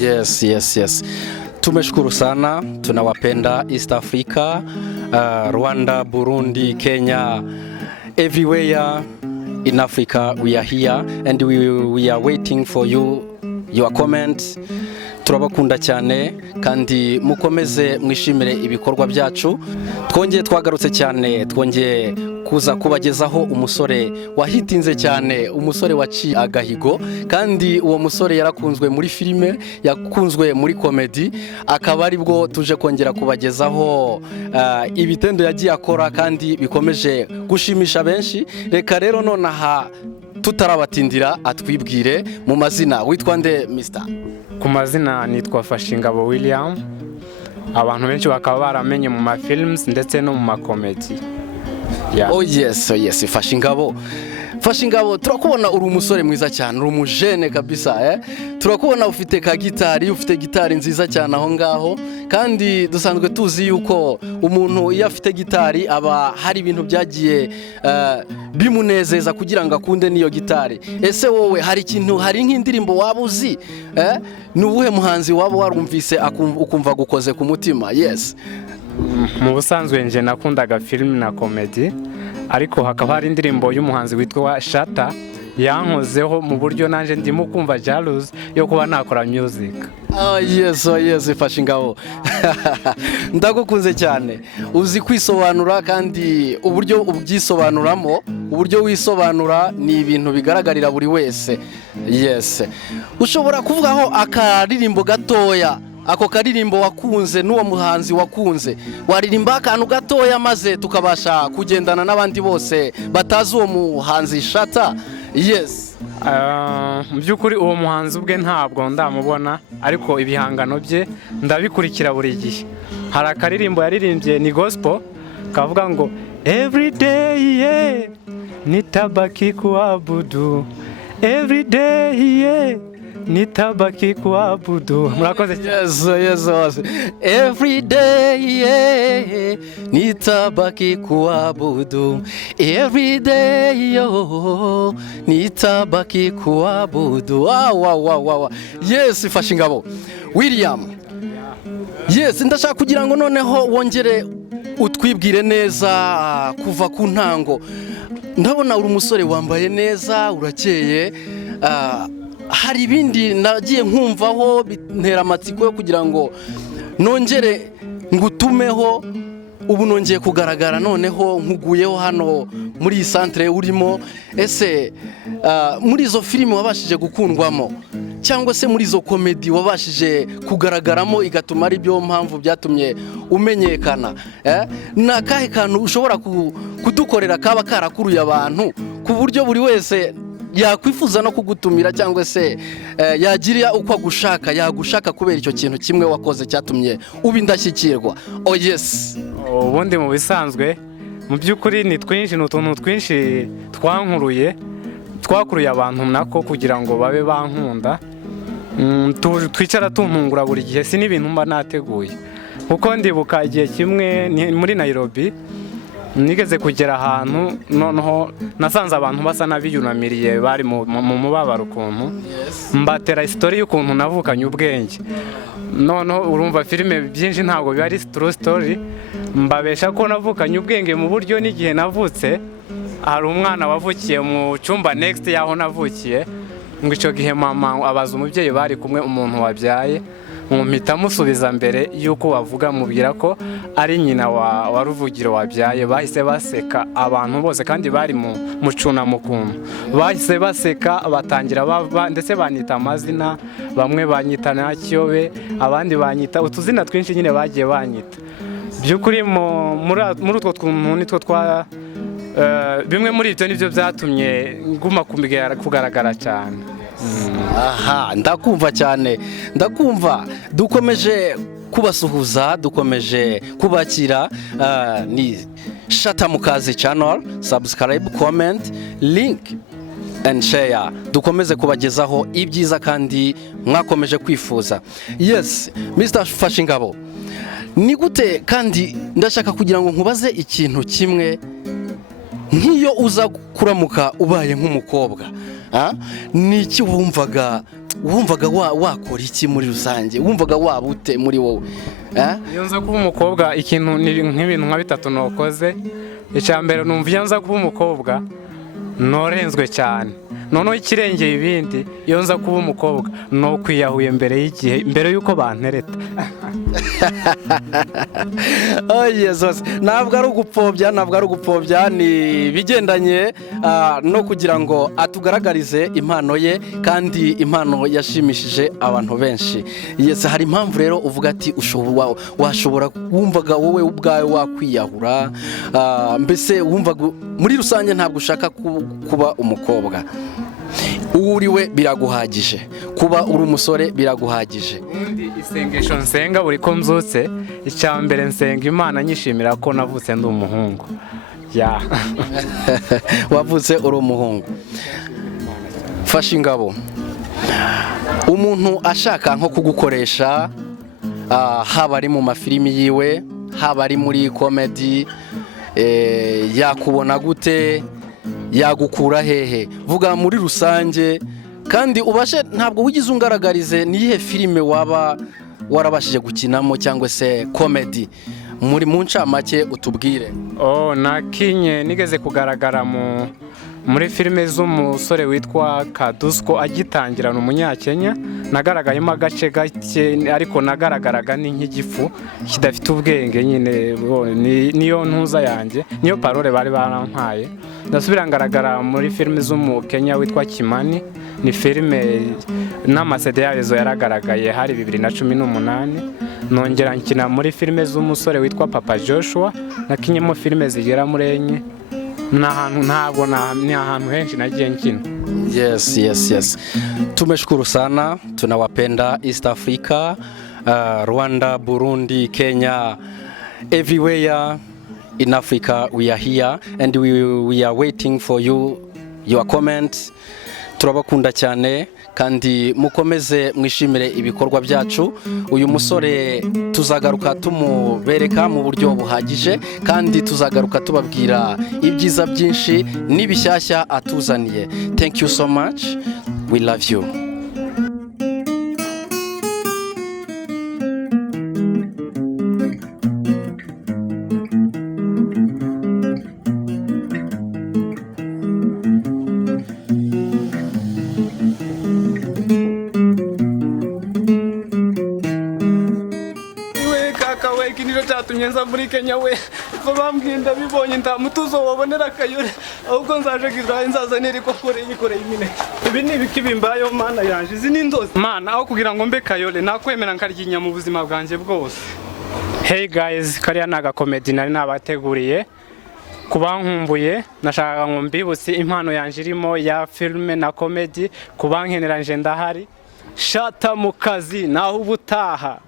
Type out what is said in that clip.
Yes, yes, yes. Tumeshukuru sana, tunawapenda East Africa, Rwanda, Burundi, Kenya, everywhere in Africa we are here and we are waiting for your comments. Turabakunda cyane kandi mukomeze mwishimire ibikorwa byacu. Twongeye twagarutse cyane, twongeye kuza kubagezaho umusore wahitinze cyane, umusore waciye agahigo, kandi uwo musore yarakunzwe muri filime, yakunzwe muri comedy, akaba ari bwo tuje kongera kubagezaho ibitendo yagiye akora kandi bikomeje gushimisha benshi. Reka rero nonaha tutarabatindira atwibwire mu mazina. Witwa nde Mr? Ku mazina nitwa Fashingabo William, abantu benshi bakaba baramenye mu mafilms ndetse no mu makomedi. Oh yes, Fashingabo, turakubona uri umusore mwiza cyane, uri umujene kabisa, turakubona ufite ka gitari, ufite gitari nziza cyane aho ngaho, kandi dusanzwe tuzi yuko umuntu iyo afite gitari aba hari ibintu byagiye bimunezeza kugira ngo akunde niyo gitari. Ese wowe hari ikintu, hari nk'indirimbo waba uzi, ni uwuhe muhanzi waba warumvise ukumva gukoze ku mutima? Yes. Mu busanzwe nje nakundaga film na comedy, ariko hakaba hari indirimbo y'umuhanzi witwa Shata yankozeho mu buryo nanje ndimo kumva jealous yo kuba nakora music. Oh yes, Fashingabo. Ndagukunze cyane. Uzi kwisobanura kandi uburyo ubyisobanuramo, uburyo wisobanura ni ibintu bigaragarira buri wese. Yes. Ushobora kuvugaho akaririmbo gatoya, ako karirimbo wakunze n'uwo muhanzi wakunze, waririmba akantu gatoya maze tukabasha kugendana n'abandi bose batazi uwo muhanzi Shata? Yes. Mu by'ukuri uwo muhanzi ubwe ntabwo ndamubona, ariko ibihangano bye ndabikurikira buri gihe. Hari akaririmbo yaririmbye ni gospel kavuga ngo every day nitabaki kuabudu, every day nitabaki kuabudu. Murakoze. Yes. Every day nitabaki kuabudu, every day nitabaki kuabudu. Wow. Yes, Fashingabo William. Yes, ndashaka kugira ngo noneho wongere utwibwire neza kuva ku ntango. Ndabona uri umusore wambaye neza, urakeye, hari ibindi nagiye nkumvaho bintera amatsiko yo kugira ngo nongere ngutumeho. Ubu nongeye kugaragara noneho nkuguyeho hano muri iyi centre urimo. Ese muri izo filime wabashije gukundwamo cyangwa se muri izo comedy wabashije kugaragaramo igatuma ari byo mpamvu byatumye umenyekana, nakahe kantu ushobora kudukorera kaba karakuruye abantu ku buryo buri wese yakwifuza no kugutumira cyangwa se yagira uko yagushaka kubera icyo kintu kimwe wakoze cyatumye uba indashyikirwa? Oh yes. Ubundi mu bisanzwe mu by'ukuri ni twinshi, n'utuntu twinshi twakuruye abantu nako kugira ngo babe bankunda. Twicara tuntungura buri gihe, si n'ibintu mba nateguye. Kuko ndibuka igihe kimwe muri Nairobi nigeze kugera ahantu, noneho nasanze abantu basa n'abiyunamiriye bari mu mubabaro ukuntu, mbatera history y'ukuntu navukanye ubwenge. Noneho urumva filime byinshi ntabwo biba ari true story, mbabesha ko navukanye ubwenge mu buryo n'igihe navutse hari umwana wavukiye mu cyumba next yaho navukiye, ngo icyo gihe mama abaza umubyeyi bari kumwe umuntu wabyaye, mpita musubiza mbere yuko wavuga, mubwira ko ari nyina wa Ruvugiro wabyaye. Bahise baseka abantu bose, kandi bari mu cunamukuntu, bahise baseka batangira ndetse banyita amazina, bamwe banyita Nakiyobe, abandi banyita utuzina twinshi nyine bagiye banyita. By'ukuri muri utwo tuntu nitwo bimwe muri ibyo nibyo byatumye nguma kugaragara cyane. Aha, ndakumva cyane, ndakumva. Dukomeje kubasuhuza, dukomeje kubakira. Ni Shata Mukazi channel, subscribe, comment, link and share. Dukomeze kubagezaho ibyiza kandi mwakomeje kwifuza. Yes, Mr. Fashingabo, ni gute kandi ndashaka kugira ngo nkubaze ikintu kimwe. Nk'iyo uza kuramuka ubaye nk'umukobwa, niki wumvaga wumvaga wakora iki muri rusange, wumvaga wabute muri wowe? Iyo nza kuba umukobwa ikintu nk'ibintu nka bitatu nokoze. Icya mbere numva iyo nza kuba umukobwa norenzwe cyane, noneho ikirengeye ibindi iyo nza kuba umukobwa no kwiyahuye mbere y'igihe, mbere y'uko bantereta. Yesus, ntabwo ari ugupfobya, ni bigendanye no kugira ngo atugaragarize impano ye, kandi impano yashimishije abantu benshi. Yes, hari impamvu rero uvuga ati washobora, wumvaga wowe ubwawe wakwiyahura, mbese wumvaga muri rusange ntabwo ushaka kuba umukobwa. Uriwe biraguhagije, kuba uri umusore biraguhagije. Ubundi isengesho nsenga buri ko mzutse, icya mbere nsenga Imana nyishimira ko navutse ndi umuhungu. Wavutse uri umuhungu. Fashingabo, umuntu ashaka nko kugukoresha, haba ari mu mafilimi yiwe, haba ari muri komedi, yakubona gute, yagukura hehe? Vuga muri rusange, kandi ubashe, ntabwo wigize ungaragarize niyihe filime waba warabashije gukinamo cyangwa se komedi, muri mu ncamake utubwire. Nakinye nigeze kugaragara muri filime z'umusore witwa Kadusko agitangira, ni umunyakenya. Nagaragayemo agace gake, ariko nagaragaraga ni nk'igifu kidafite ubwenge nyine. Niyo ntuza yanjye, niyo parole bari barampaye. Ndasubira ngaragara muri filime z'umukenya witwa Kimani, ni filime n'amasede yazo yaragaragaye hari 2018. Nongera nkina muri filime z'umusore witwa Papa Joshua, nakinyemo filime zigera muri enye. Ntabwo ni ahantu henshi nagiye nkina. Yes. Tumeshukuru sana, tunawapenda East Africa, Rwanda, Burundi, Kenya, everywhere in Africa we are here, and we are waiting for your comments. Turabakunda cyane, kandi mukomeze mwishimire ibikorwa byacu. Uyu musore tuzagaruka tumubereka mu buryo buhagije, kandi tuzagaruka tubabwira ibyiza byinshi n'ibishyashya atuzaniye. Thank you so much, we love you. Nza muri Kenya we bambwinda bibonye nta mutuzo wabonera Kayole, ahubwo nzaje Israel nzazanira ikokore yikoreye imine. Ibi ni ibikibimbayo mana yanje, izi ni indozi mana, aho kugira ngo mbe Kayole nakwemera nkaryinya mu buzima bwanjye bwose. Hey guys, kariya naga comedy nari nabateguriye kubankumbuye. Nashaka ngo mbibutse impano yanje irimo ya filme na comedy, kubankenera nje ndahari. Shata mu kazi naho ubutaha.